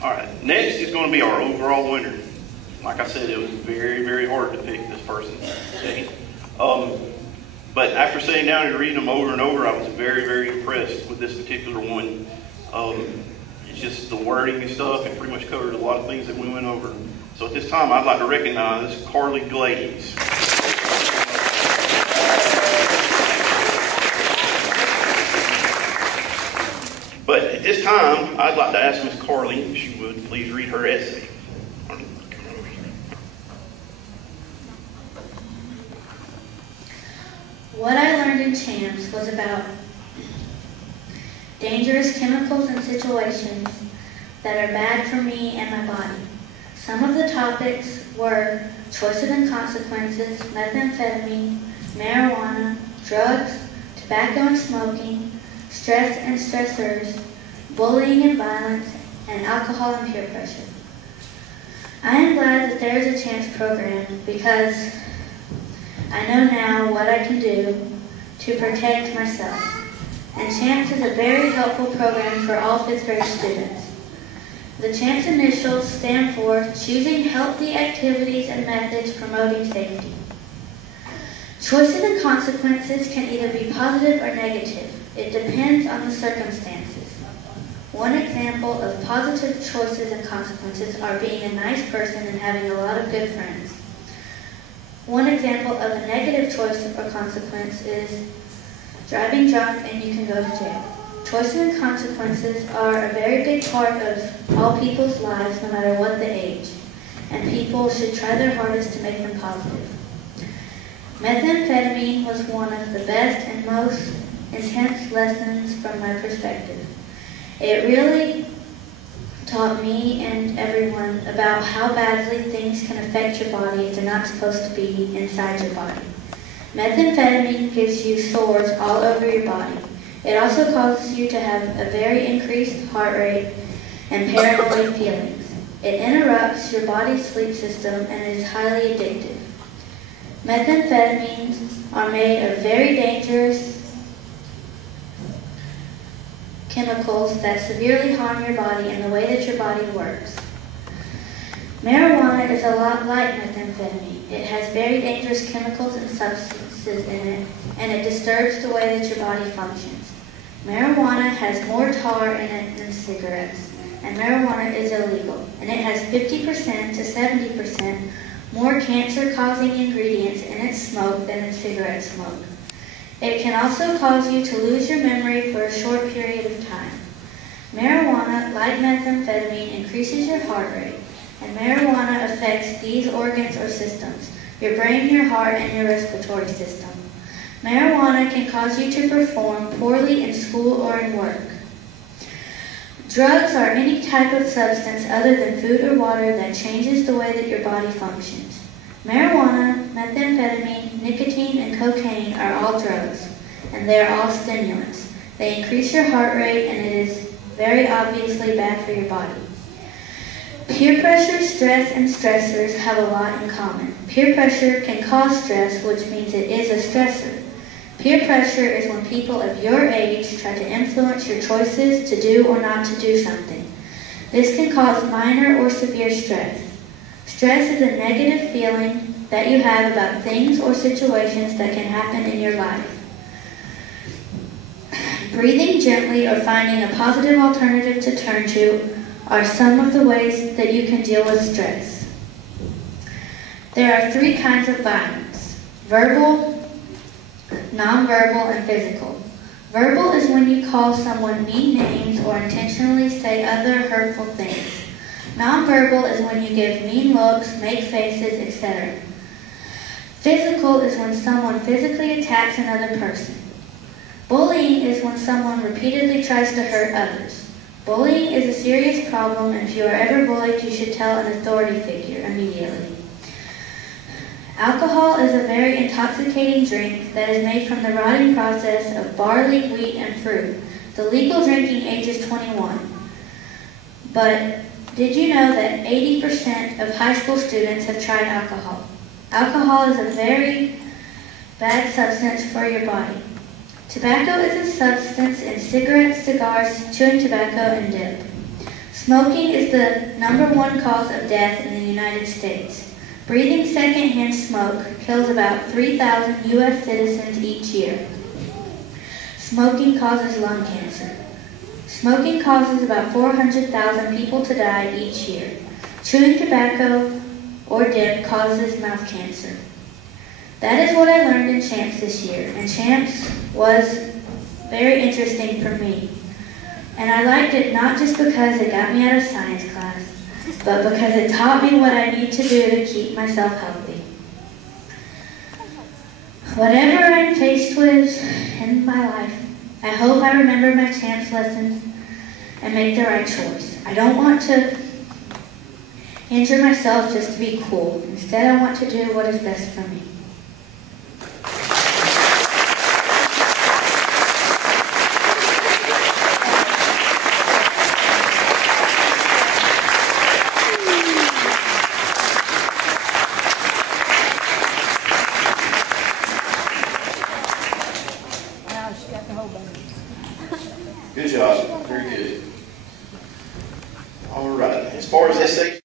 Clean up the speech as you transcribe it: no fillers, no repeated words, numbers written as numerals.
All right, next is going to be our overall winner. Like I said, it was very, very hard to pick this person. Okay? But after sitting down and reading them over and over, I was very, very impressed with this particular one. It's just the wording and stuff. It pretty much covered a lot of things that we went over. So at this time, I'd like to recognize Carlys. But at this time, I'd like to ask Miss Carly if she would please read her essay. What I learned in CHAMPS was about dangerous chemicals and situations that are bad for me and my body. Some of the topics were choices and consequences, methamphetamine, marijuana, drugs, tobacco and smoking, stress and stressors, bullying and violence, and alcohol and peer pressure. I am glad that there is a CHAMPS program because I know now what I can do to protect myself. And CHAMPS is a very helpful program for all 5th grade students. The CHAMPS initials stand for Choosing Healthy Activities and Methods Promoting Safety. Choices and consequences can either be positive or negative. It depends on the circumstances. One example of positive choices and consequences are being a nice person and having a lot of good friends. One example of a negative choice or consequence is driving drunk and you can go to jail. Choices and consequences are a very big part of all people's lives, no matter what the age, and people should try their hardest to make them positive. Methamphetamine was one of the best and most intense lessons from my perspective. It really taught me and everyone about how badly things can affect your body if they're not supposed to be inside your body. Methamphetamine gives you sores all over your body. It also causes you to have a very increased heart rate and paranoid feelings. It interrupts your body's sleep system and it is highly addictive. Methamphetamines are made of very dangerous chemicals that severely harm your body and the way that your body works. Marijuana is a lot like methamphetamine. It has very dangerous chemicals and substances in it, and it disturbs the way that your body functions. Marijuana has more tar in it than cigarettes, and marijuana is illegal, and it has 50% to 70% more cancer-causing ingredients in its smoke than in cigarette smoke. It can also cause you to lose your memory for a short period of time. Marijuana, like methamphetamine, increases your heart rate, and marijuana affects these organs or systems: your brain, your heart, and your respiratory system. Marijuana can cause you to perform poorly in school or in work. Drugs are any type of substance other than food or water that changes the way that your body functions. Marijuana, methamphetamine, nicotine, and cocaine are all drugs, and they are all stimulants. They increase your heart rate, and it is very obviously bad for your body. Peer pressure, stress, and stressors have a lot in common. Peer pressure can cause stress, which means it is a stressor. Peer pressure is when people of your age try to influence your choices to do or not to do something. This can cause minor or severe stress. Stress is a negative feeling that you have about things or situations that can happen in your life. Breathing gently or finding a positive alternative to turn to are some of the ways that you can deal with stress. There are 3 kinds of violence: verbal, nonverbal, and physical. Verbal is when you call someone mean names or intentionally say other hurtful things. Nonverbal is when you give mean looks, make faces, etc. Physical is when someone physically attacks another person. Bullying is when someone repeatedly tries to hurt others. Bullying is a serious problem, and if you are ever bullied, you should tell an authority figure immediately. Alcohol is a very intoxicating drink that is made from the rotting process of barley, wheat, and fruit. The legal drinking age is 21. But did you know that 80% of high school students have tried alcohol? Alcohol is a very bad substance for your body. Tobacco is a substance in cigarettes, cigars, chewing tobacco, and dip. Smoking is the #1 cause of death in the United States. Breathing secondhand smoke kills about 3,000 U.S. citizens each year. Smoking causes lung cancer. Smoking causes about 400,000 people to die each year. Chewing tobacco or dip causes mouth cancer. That is what I learned in Champs this year, and Champs was very interesting for me. And I liked it not just because it got me out of science class, but because it taught me what I need to do to keep myself healthy. Whatever I'm faced with in my life, I hope I remember my Champs lessons and make the right choice. I don't want to injure myself just to be cool. Instead, I want to do what is best for me. Good job. Very good. All right. As far as essay